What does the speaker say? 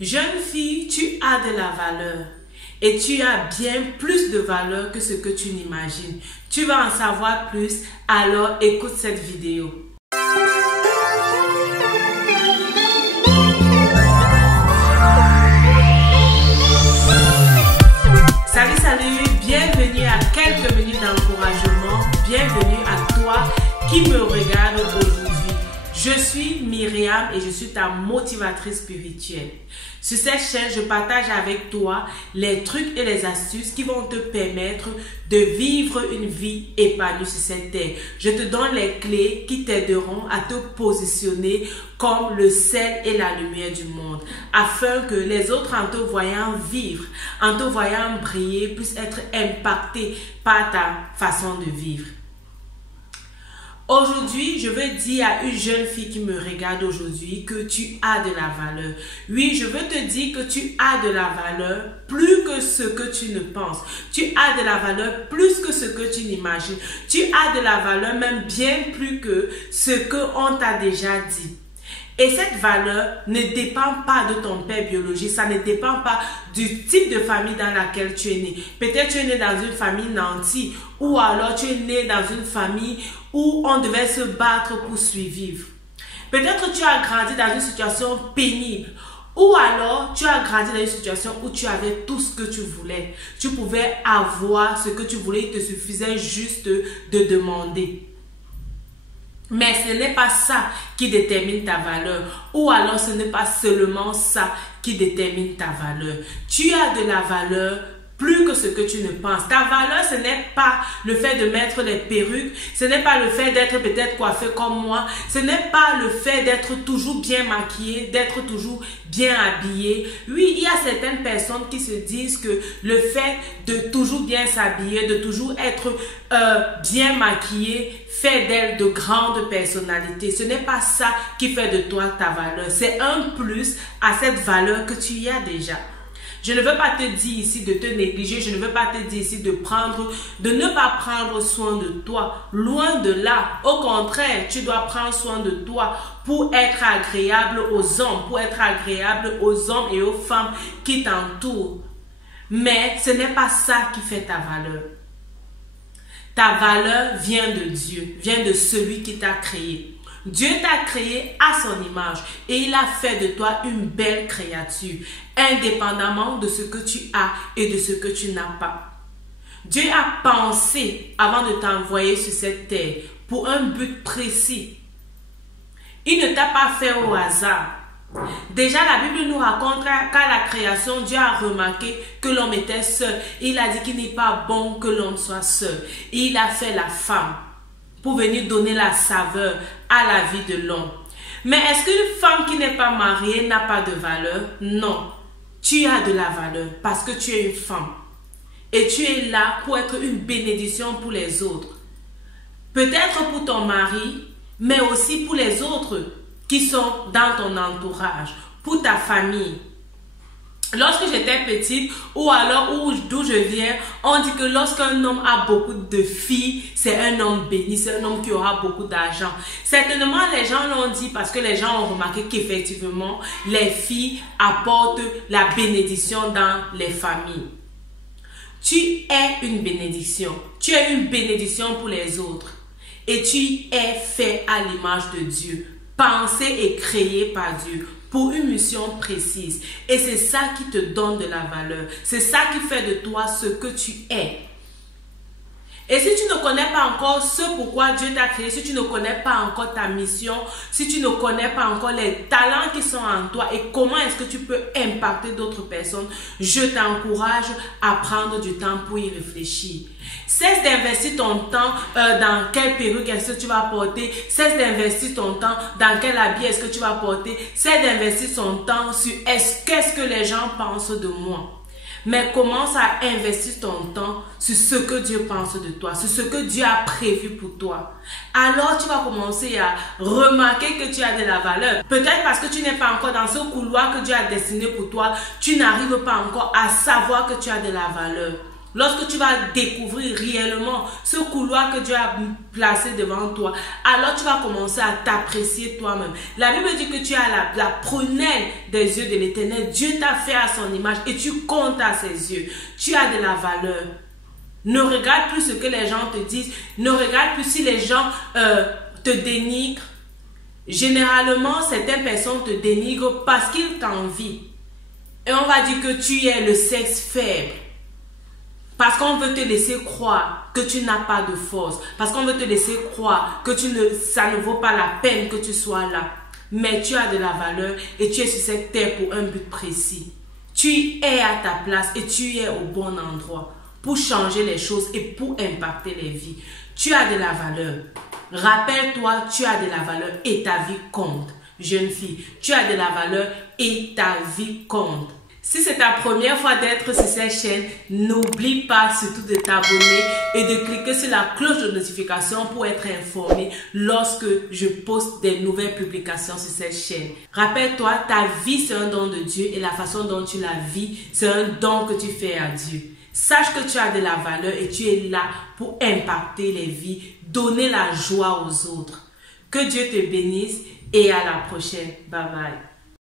Jeune fille, tu as de la valeur et tu as bien plus de valeur que ce que tu n'imagines. Tu vas en savoir plus, alors écoute cette vidéo. Salut, bienvenue à quelques minutes d'encouragement. Bienvenue à toi qui me regarde aujourd'hui. Je suis Myriam et je suis ta motivatrice spirituelle. Sur cette chaîne, je partage avec toi les trucs et les astuces qui vont te permettre de vivre une vie épanouie sur cette terre. Je te donne les clés qui t'aideront à te positionner comme le sel et la lumière du monde, afin que les autres, en te voyant vivre, en te voyant briller, puissent être impactés par ta façon de vivre. Aujourd'hui, je veux dire à une jeune fille qui me regarde aujourd'hui que tu as de la valeur. Oui, je veux te dire que tu as de la valeur plus que ce que tu ne penses. Tu as de la valeur plus que ce que tu n'imagines. Tu as de la valeur même bien plus que ce qu'on t'a déjà dit. Et cette valeur ne dépend pas de ton père biologique, ça ne dépend pas du type de famille dans laquelle tu es né. Peut-être tu es né dans une famille nantie ou alors tu es né dans une famille où on devait se battre pour survivre. Peut-être tu as grandi dans une situation pénible ou alors tu as grandi dans une situation où tu avais tout ce que tu voulais. Tu pouvais avoir ce que tu voulais, il te suffisait juste de demander. Mais ce n'est pas ça qui détermine ta valeur. Ou alors ce n'est pas seulement ça qui détermine ta valeur. Tu as de la valeur plus que ce que tu ne penses. Ta valeur, ce n'est pas le fait de mettre des perruques. Ce n'est pas le fait d'être peut-être coiffé comme moi. Ce n'est pas le fait d'être toujours bien maquillé, d'être toujours bien habillé. Oui, il y a certaines personnes qui se disent que le fait de toujours bien s'habiller, de toujours être bien maquillé, fait d'elle de grandes personnalités. Ce n'est pas ça qui fait de toi ta valeur. C'est un plus à cette valeur que tu y as déjà. Je ne veux pas te dire ici de te négliger, je ne veux pas te dire ici de ne pas prendre soin de toi. Loin de là. Au contraire, tu dois prendre soin de toi pour être agréable aux hommes, et aux femmes qui t'entourent. Mais ce n'est pas ça qui fait ta valeur. Ta valeur vient de Dieu, vient de celui qui t'a créé. Dieu t'a créé à son image et il a fait de toi une belle créature, indépendamment de ce que tu as et de ce que tu n'as pas. Dieu a pensé avant de t'envoyer sur cette terre pour un but précis. Il ne t'a pas fait au hasard. Déjà, la Bible nous raconte qu'à la création, Dieu a remarqué que l'homme était seul. Il a dit qu'il n'est pas bon que l'homme soit seul. Et il a fait la femme pour venir donner la saveur à la vie de l'homme. Mais est-ce qu'une femme qui n'est pas mariée n'a pas de valeur? Non. Tu as de la valeur parce que tu es une femme. Et tu es là pour être une bénédiction pour les autres. Peut-être pour ton mari, mais aussi pour les autres qui sont dans ton entourage, pour ta famille. Lorsque j'étais petite, ou alors d'où je viens, on dit que lorsqu'un homme a beaucoup de filles, c'est un homme béni, c'est un homme qui aura beaucoup d'argent. Certainement, les gens l'ont dit parce que les gens ont remarqué qu'effectivement, les filles apportent la bénédiction dans les familles. Tu es une bénédiction. Tu es une bénédiction pour les autres. Et tu es fait à l'image de Dieu, pensé et créé par Dieu, pour une mission précise. Et c'est ça qui te donne de la valeur. C'est ça qui fait de toi ce que tu es. Et si tu ne connais pas encore ce pourquoi Dieu t'a créé, si tu ne connais pas encore ta mission, si tu ne connais pas encore les talents qui sont en toi et comment est-ce que tu peux impacter d'autres personnes, je t'encourage à prendre du temps pour y réfléchir. Cesse d'investir ton temps dans quelle perruque est-ce que tu vas porter. Cesse d'investir ton temps dans quel habit est-ce que tu vas porter. Cesse d'investir ton temps sur qu'est-ce que les gens pensent de moi. Mais commence à investir ton temps sur ce que Dieu pense de toi, sur ce que Dieu a prévu pour toi. Alors tu vas commencer à remarquer que tu as de la valeur. Peut-être parce que tu n'es pas encore dans ce couloir que Dieu a destiné pour toi, tu n'arrives pas encore à savoir que tu as de la valeur. lorsque tu vas découvrir réellement ce couloir que Dieu a placé devant toi, alors tu vas commencer à t'apprécier toi-même. La Bible dit que tu as la prunelle des yeux de l'Éternel. Dieu t'a fait à son image et tu comptes à ses yeux. Tu as de la valeur. Ne regarde plus ce que les gens te disent. Ne regarde plus si les gens te dénigrent. Généralement, certaines personnes te dénigrent parce qu'ils t'envient. Et on va dire que tu es le sexe faible. Parce qu'on veut te laisser croire que tu n'as pas de force. Parce qu'on veut te laisser croire que ça ne vaut pas la peine que tu sois là. Mais tu as de la valeur et tu es sur cette terre pour un but précis. Tu es à ta place et tu es au bon endroit pour changer les choses et pour impacter les vies. Tu as de la valeur. Rappelle-toi, tu as de la valeur et ta vie compte. Jeune fille, tu as de la valeur et ta vie compte. Si c'est ta première fois d'être sur cette chaîne, n'oublie pas surtout de t'abonner et de cliquer sur la cloche de notification pour être informé lorsque je poste des nouvelles publications sur cette chaîne. Rappelle-toi, ta vie c'est un don de Dieu et la façon dont tu la vis, c'est un don que tu fais à Dieu. Sache que tu as de la valeur et tu es là pour impacter les vies, donner la joie aux autres. Que Dieu te bénisse et à la prochaine. Bye bye.